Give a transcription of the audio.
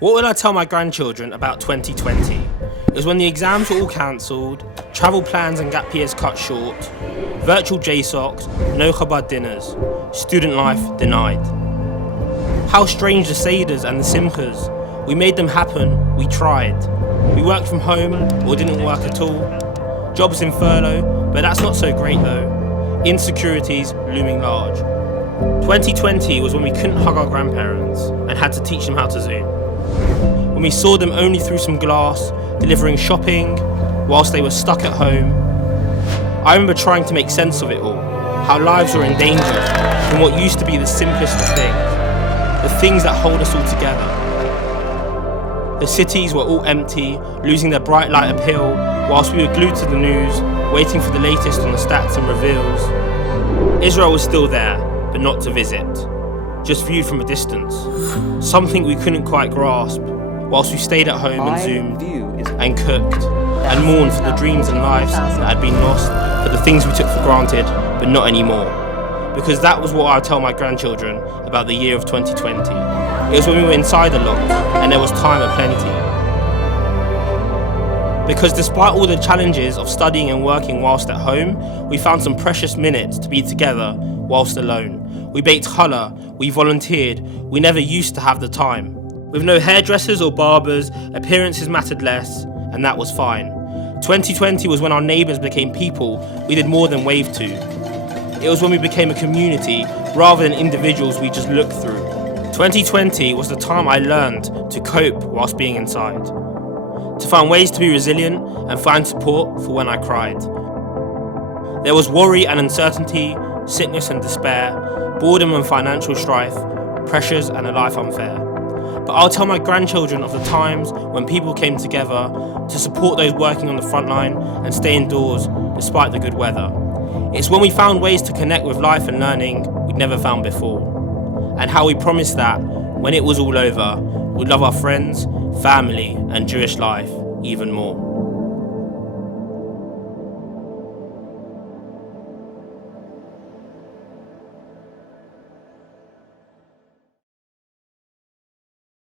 What will I tell my grandchildren about 2020? It was when the exams were all cancelled, travel plans and gap years cut short, virtual JSOCs, no Chabad dinners, student life denied. How strange the Seders and the Simchas. We made them happen, we tried. We worked from home or didn't work at all. Jobs in furlough, but that's not so great though. Insecurities looming large. 2020 was when we couldn't hug our grandparents and had to teach them how to Zoom. When we saw them only through some glass, delivering shopping whilst they were stuck at home. I remember trying to make sense of it all, how lives were in danger from what used to be the simplest of things, the things that hold us all together. The cities were all empty, losing their bright light appeal, whilst we were glued to the news, waiting for the latest on the stats and reveals. Israel was still there, but not to visit, just viewed from a distance, something we couldn't quite grasp, whilst we stayed at home and zoomed, and cooked, and mourned for the dreams and lives that had been lost, for the things we took for granted, but not anymore. Because that was what I would tell my grandchildren about the year of 2020. It was when we were inside a lot, and there was time aplenty. Because despite all the challenges of studying and working whilst at home, we found some precious minutes to be together whilst alone. We baked challah, we volunteered, we never used to have the time. With no hairdressers or barbers, appearances mattered less, and that was fine. 2020 was when our neighbours became people we did more than wave to. It was when we became a community rather than individuals we just looked through. 2020 was the time I learned to cope whilst being inside, to find ways to be resilient and find support for when I cried. There was worry and uncertainty, sickness and despair, boredom and financial strife, pressures and a life unfair. But I'll tell my grandchildren of the times when people came together to support those working on the front line and stay indoors despite the good weather. It's when we found ways to connect with life and learning we'd never found before. And how we promised that, when it was all over, we'd love our friends, family and Jewish life even more.